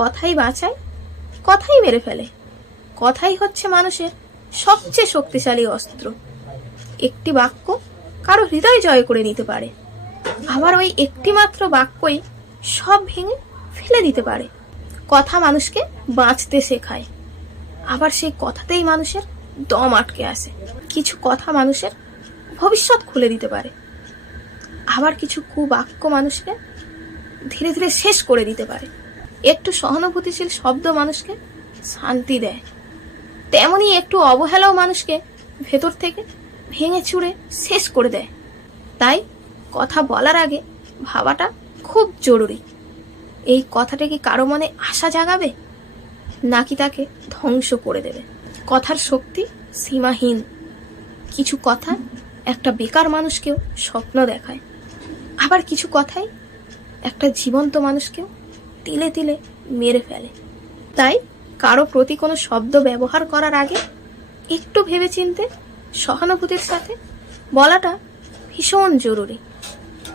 কথাই বাঁচায়, কথাই মেরে ফেলে। কথাই হচ্ছে মানুষের সবচেয়ে শক্তিশালী অস্ত্র। একটি বাক্য কারো হৃদয় জয় করে নিতে পারে, আবার ওই একটি মাত্র বাক্যই সব ভেঙে ফেলে দিতে পারে। কথা মানুষকে বাঁচতে শেখায়, আবার সেই কথাতেই মানুষের দম আটকে আসে। কিছু কথা মানুষের ভবিষ্যৎ খুলে দিতে পারে, আবার কিছু কুবাক্য মানুষকে ধীরে ধীরে শেষ করে দিতে পারে। একটু সহানুভূতিশীল শব্দ মানুষকে শান্তি দেয়, তেমনি একটু অবহেলাও মানুষকে ভেতর থেকে ভেঙে চুরে শেষ করে দেয়। তাই কথা বলার আগে ভাবাটা খুব জরুরি। এই কথাটা কি কারো মনে আশা জাগাবে, নাকি তাকে ধ্বংস করে দেবে? কথার শক্তি সীমাহীন। কিছু কথা একটা বেকার মানুষকেও স্বপ্ন দেখায়, আবার কিছু কথাই একটা জীবন্ত মানুষকেও তিলে তিলে মেরে ফেলে। তাই কারো প্রতি কোনো শব্দ ব্যবহার করার আগে একটু ভেবেচিন্তে সহানুভূতির সাথে বলাটা ভীষণ জরুরি।